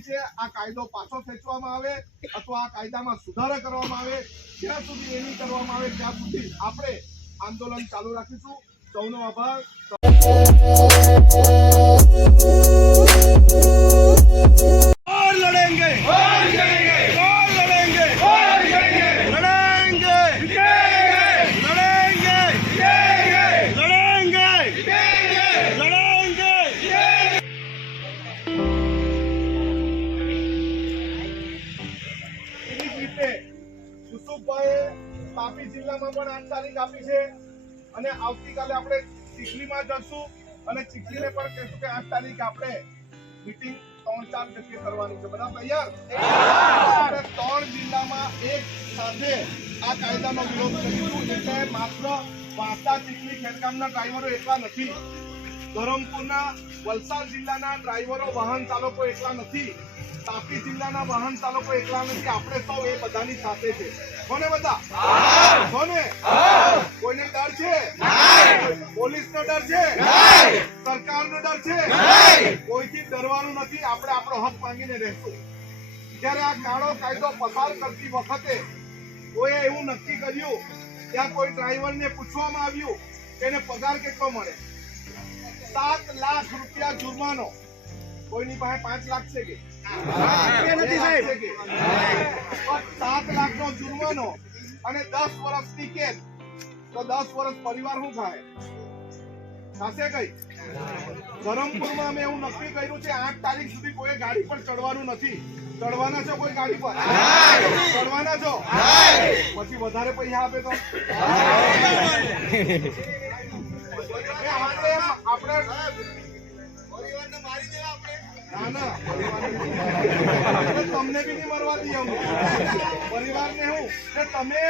માંગણી છે. આ કાયદો પાછો ખેંચવામાં આવે અથવા આ કાયદામાં સુધારા કરવામાં આવે. જ્યાં સુધી એ નહીં કરવામાં આવે ત્યાં સુધી આપણે આંદોલન ચાલુ રાખીશું. સૌનો આભાર. રીતે યુસુફભાઈએ તાપી જિલ્લામાં પણ આઠ તારીખ આપી છે. અને આવતીકાલે આપણે ચીખલીમાં જશું અને ચીખલીને પણ કહેશું કે આઠ તારીખ આપણે મિટિંગ ત્રણ ચાર જગ્યાએ કરવાની છે. બધા તૈયાર આપણે ત્રણ જિલ્લામાં એક સાથે આ કાયદાનો વિરોધ કરીશું. એટલે માત્ર વાંસદા ચીખલી ખેડકામના ડ્રાઈવરો એટલા નથી. ધરમપુરના વલસાડ જિલ્લાના ડ્રાઈવરો, વાહન ચાલકો એકલા નથી. તાપી જિલ્લાના વાહન ચાલકો એકલા નથી. આપણે સૌ એ બધાની સાથે છે. કોને બધા? કોને? કોઈને ડર છે? પોલીસનો ડર છે? સરકારનો ડર છે? કોઈથી ડરવાનું નથી. આપણે આપણો હક માંગીને રહેશું. જ્યારે આ કાળો કાયદો પસાર કરતી વખતે કોઈએ એવું નક્કી કર્યું, ત્યાં કોઈ ડ્રાઈવરને પૂછવામાં આવ્યું એને પગાર કેટલો મળે? સાત લાખ રૂપિયા જુર્માનો. કોઈની પાસે પાંચ લાખ છે કે? સાત લાખ નો જુર્માનો અને દસ વર્ષની કેદ તો દસ વર્ષ પરિવાર શું થાય? થશે કઈ? ધરમપુરમાં અમે એવું નક્કી કર્યું છે આઠ તારીખ સુધી કોઈ ગાડી પર ચડવાનું નથી. ચડવાના છો કોઈ ગાડી પર? ચડવાના છો? પછી વધારે પૈસા આપે તો એ આપણે આપણે ના ના પરિવારને તમને બી નહીં મરવા દઈએ પરિવારને હું કે તમે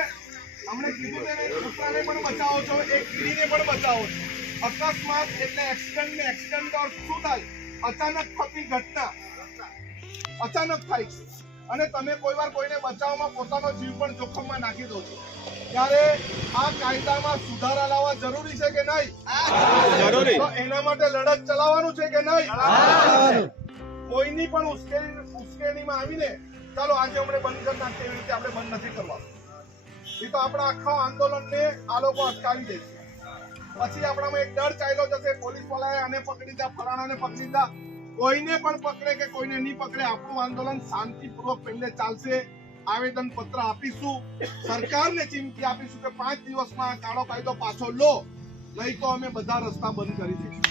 અમને કીધું તેને કૂતરાને પણ બચાવો છો એક કીડીને પણ બચાવો છો અકસ્માત એટલે એક્સિડન્ટ ને. એક્સિડન્ટ શું થાય અચાનક થતી ઘટના અચાનક થાય છે અને તમે કોઈવાર કોઈને બચાવવામાં પોતાનો જીવ પણ જોખમમાં નાખી દો છો. ત્યારે આ કાયદામાં સુધારા લાવવા જરૂરી છે કે નહીં? જરૂરી. તો એના માટે લડત ચલાવવાનું છે કે નહીં? કોઈની પણ ઉશ્કેરી ઉશ્કેરણીમાં આવીને ચાલો આજે હમણે બંધ કરી નાખીએ એવી રીતે આપણે બંધ નથી કરવાનું. એ તો આપણા આખા આંદોલનને આ લોકો અટકાવી દે છે. પછી આપણામાં એક ડર ચાલ્યો જશે પોલીસ વાળાએ આને પકડી દા ફલાણાને પકડી દા કોઈને પણ પકડે કે કોઈને નહીં પકડે, આપણું આંદોલન શાંતિપૂર્વક પહેલે ચાલશે. આવેદન પત્ર આપીશું. સરકારને ચીમકી આપીશું કે પાંચ દિવસમાં કાળો કાયદો પાછો લો. નહીં તો અમે બધા રસ્તા બંધ કરી દઈશું.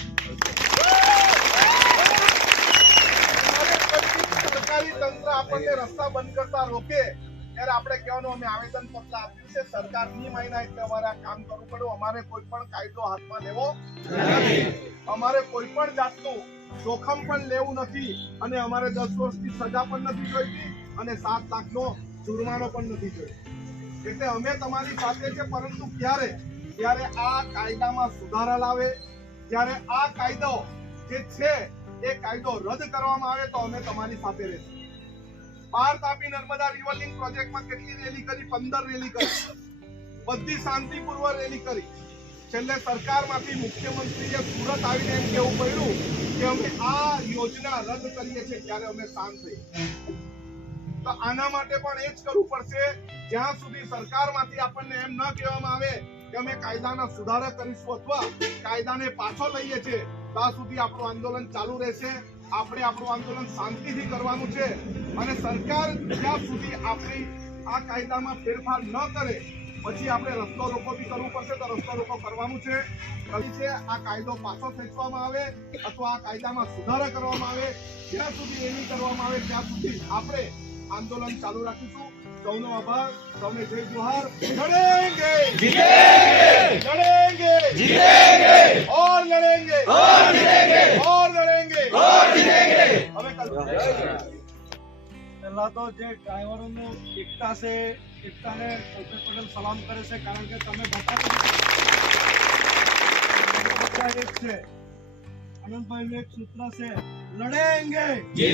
સરકારી તંત્ર આપણને રસ્તા બંધ કરતા રોકે, ત્યારે આપણે કહેવાનું અમે આવેદન આપ્યું છે. સરકારની મહિના એટલે અમારે કામ કરવું પડ્યું અમારે કોઈ પણ કાયદો હાથમાં લેવો અમારે કોઈ પણ જાતનું જોખમ પણ લેવું નથી અને અમારે દસ વર્ષની સજા પણ નથી જોઈતી અને સાત લાખનો જુર્માનો પણ નથી જોઈતો. એટલે અમે તમારી સાથે છે, પરંતુ ક્યારે? ત્યારે આ કાયદામાં સુધારા લાવે, જ્યારે આ કાયદો જે છે, એ કાયદો રદ કરવામાં આવે તો અમે તમારી સાથે રહેશું. બાર તાપી નર્મદા રિવર લિંક પ્રોજેક્ટમાં કેટલી રેલી કરી? પંદર રેલી કરી. બધી શાંતિપૂર્વક રેલી કરી. છેલ્લે સરકારમાંથી મુખ્યમંત્રીએ સુરત આવીને એમ કેવું પડ્યું કે અમે આ યોજના રદ કરીએ છીએ ત્યારે અમે શાંત થઈ તો આના માટે પણ એ જ કરવું પડશે, જ્યાં સુધી સરકારમાંથી આપણને એમ ન કહેવામાં આવે કે અમે કાયદાના સુધારા કરીશું અથવા કાયદાને પાછો લઈએ છીએ, ત્યાં સુધી આપણું આંદોલન ચાલુ રહેશે, આપણે આપણું આંદોલન શાંતિથી કરવાનું છે અને સરકાર જ્યાં સુધી આપણી આ કાયદામાં ફેરફાર ન કરે પછી આપણે રસ્તો રોકો બી કરવું પડશે તો રસ્તો રોકો કરવાનું છે. છે આ કાયદો પાછો ખેંચવામાં આવે અથવા આ કાયદામાં સુધારા કરવામાં આવે. જ્યાં સુધી એ કરવામાં આવે ત્યાં સુધી આપણે આંદોલન ચાલુ રાખીશું. સૌનો આભાર. સૌને જય જોહાર. લડેંગે જીતેંગે લડેંગે જીતેંગે ઓર લડેંગે ઓર જીતેંગે ઓર લડેંગે ઓર જીતેંગે હવે પહેલા તો જે ડ્રાઈવરોનું એકતા છે એકતાને પોતે પટેલ સલામ કરે છે કારણ કે તમે બધા એક છે. આનંદભાઈ એક સૂત્ર છે લડેંગે. એ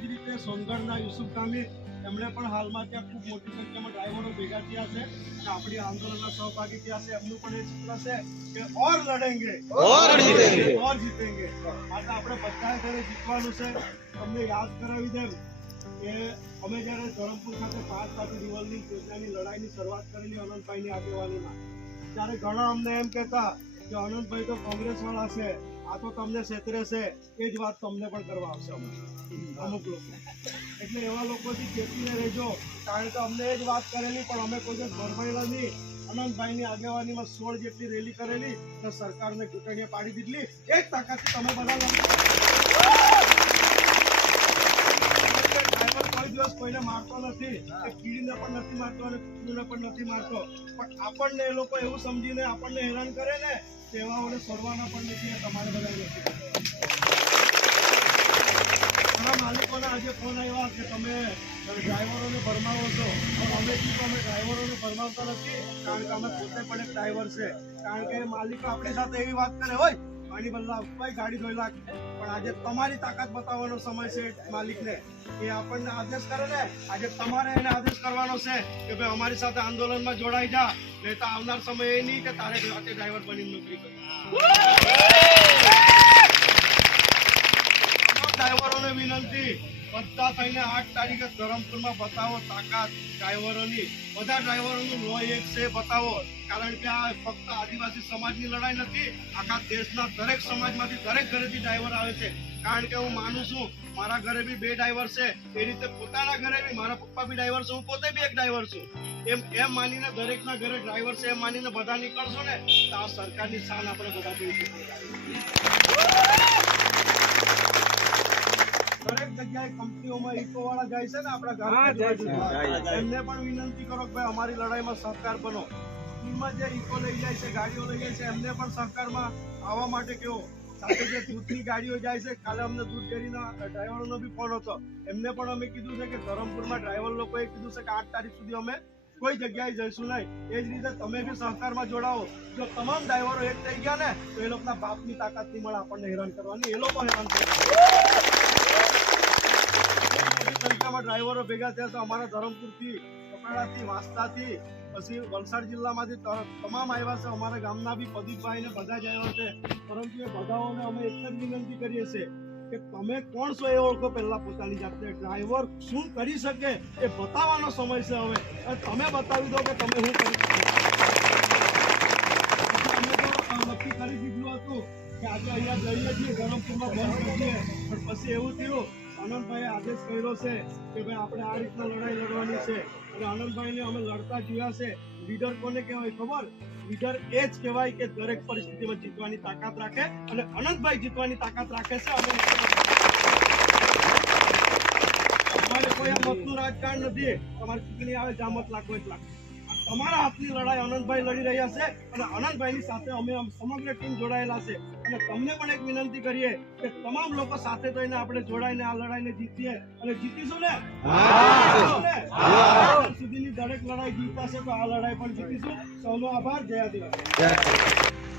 જ રીતે સોનગઢના યુસુફ કામી એમણે પણ હાલમાં ત્યાં ખૂબ મોટી સંખ્યામાં ડ્રાઈવરો ભેગા થયા છે અને આપણી આંદોલનના સહભાગી થયા છે. એમનું પણ એ સૂત્ર છે કે ઓર લડેંગે. ઓર જીતેંગે. ઓર જીતેંગે. માટે આપણે બધા ઘરે જીતવાનું છે. તમને યાદ કરાવી દેવું કે અમે જ્યારે ધરમપુર ખાતે પાંચ સાત દિવસની યોજનાની લડાઈની શરૂઆત કરેલી અનંતભાઈની આગેવાનીમાં, ત્યારે ઘણા અમને એમ કહેતા કે અનંતભાઈ તો કોંગ્રેસ વાળા છે, આ તો તમને છેતરે છે, એ જ વાત તમને પણ કરવા આવશે અમે અમુક લોકો. એટલે એવા લોકોથી ચેતીને રહેજો, કારણ કે અમને એ જ વાત કરેલી, પણ અમે કોઈ ભરવાયેલા નહીં. અનંતભાઈની આગેવાનીમાં સોળ જેટલી રેલી કરેલી, તો સરકારને ચૂંટણીએ પાડી દીધી એ જ તાકાતથી તમે બધા દિવસ કોઈને મારતો નથી, એ કીડીને પણ નથી મારતો અને કૂતરુંને પણ નથી મારતો. પણ આપણને એ લોકો એવું સમજીને આપણને હેરાન કરે ને, તેવાઓને છોડવાના પણ નથી તમારે બધા નથી ઘણા માલિકોના આજે ફોન આવ્યા કે તમે ડ્રાઈવરોને ભરમાવો છો. પણ અમે કીધું અમે ડ્રાઈવરોને ભરમાવતા નથી, કારણ કે અમે પોતે પણ એક ડ્રાઈવર છે. કારણ કે માલિકો આપણી સાથે એવી વાત કરે હોય પાણી બદલા ભાઈ ગાડી ધોઈ લાખ પણ આજે તમારી તાકાત બતાવવાનો સમય છે માલિકને. એ આપણને આદેશ કરે ને, આજે તમારે એને આદેશ કરવાનો છે કે ભાઈ અમારી સાથે આંદોલનમાં જોડાઈ જા, નહીં તો આવનાર સમય એ નહીં કે તારે જાતે ડ્રાઈવર બની નોકરી કરવી તમામ ડ્રાઈવરોને વિનંતી, બધા થઈને આઠ તારીખે ધરમપુરમાં બતાવો તાકાત ડ્રાઈવરોની. બધા ડ્રાઈવરોનું લો એક છે, બતાવો. કારણ કે આ ફક્ત આદિવાસી સમાજની લડાઈ નથી, આખા દેશના દરેક સમાજમાંથી દરેક ઘરેથી ડ્રાઈવર આવે છે. કારણ કે હું માનું છું, મારા ઘરે બી બે ડ્રાઈવર છે. એ રીતે પોતાના ઘરે બી મારા પપ્પા બી ડ્રાઈવર છે, હું પોતે બી એક ડ્રાઈવર છું. એમ એમ માનીને દરેકના ઘરે ડ્રાઈવર છે, એમ માનીને બધા નીકળશો ને, તો આ સરકારની શાન આપણે બધા જોઈ દરેક જગ્યાએ કંપનીઓમાં ઇકો વાળા જાય છે ને આપણા હા, જાય છે. ગામમાં જાય, જાય. એમને પણ વિનંતી કરો કે ભાઈ અમારી લડાઈમાં સહકાર બનો. ટીમમાં જે ઇકો લઈ જાય છે ગાડીઓ લઈ જાય છે એમને પણ સહકારમાં આવવા માટે કહો. સાથે જે દૂધની ગાડીઓ જાય છે કાલે અમને દૂધ ડેરીના ડ્રાઈવરોનો બી ફોન હતો. એમને પણ અમે કીધું છે કે ધરમપુરમાં ડ્રાઈવર લોકોએ કીધું છે કે આઠ તારીખ સુધી અમે કોઈ જગ્યાએ જઈશું નહીં. એ જ રીતે તમે બી સહકારમાં જોડાવો. જો તમામ ડ્રાઈવરો એક થઈ ગયા ને તો એ લોકોના બાપની તાકાત નહીં મળે આપણને હેરાન કરવાની. એ લોકો હેરાન કરે મોટી ડ્રાઈવરો ભેગા થયા છે અમારા ધરમપુરથી કપરાડાથી વાંસદાથી, પછી વલસાડ જિલ્લામાંથી તમામ આવ્યા છે. અમારા ગામના બી પ્રદીપભાઈ ને બધા જ આવ્યા છે. પરંતુ એ બધાઓને અમે એક જ વિનંતી કરીએ છીએ કે તમે કોણ છો એ ઓળખો પહેલા પોતાની જાતે ડ્રાઈવર શું કરી શકે એ બતાવવાનો સમય છે હવે. તમે બતાવી દો કે તમે શું કરી શકો. અમે તો નક્કી કરી દીધું હતું કે આજે અહીંયા જઈએ છીએ, ધરમપુરમાં બંધ પણ પછી એવું થયું આનંદભાઈએ આદેશ કર્યો છે કે ભાઈ આપણે આ રીતના લડાઈ લડવાની છે. અને આનંદભાઈને અમે લડતા જોયા છે. લીડર કોને કહેવાય ખબર? લીડર એ જ કહેવાય કે દરેક પરિસ્થિતિમાં જીતવાની તાકાત રાખે અને અનંતભાઈ જીતવાની તાકાત રાખે છે. અમે અમારે કોઈ આ મતનું રાજકારણ નથી. તમારી ચૂંટણી આવે જ્યાં મત લાગવો જ લાગે આ તમારા હાથની લડાઈ અનંતભાઈ લડી રહ્યા છે અને અનંતભાઈની સાથે અમે સમગ્ર ટીમ જોડાયેલા છે. અને તમને પણ એક વિનંતી કરીએ કે તમામ લોકો સાથે થઈને આપણે જોડાઈને આ લડાઈને જીતીએ. અને જીતીશું ને? સુધીની દરેક લડાઈ જીતાશે તો આ લડાઈ પણ જીતીશું. સૌનો આભાર. જય આદિવાસી.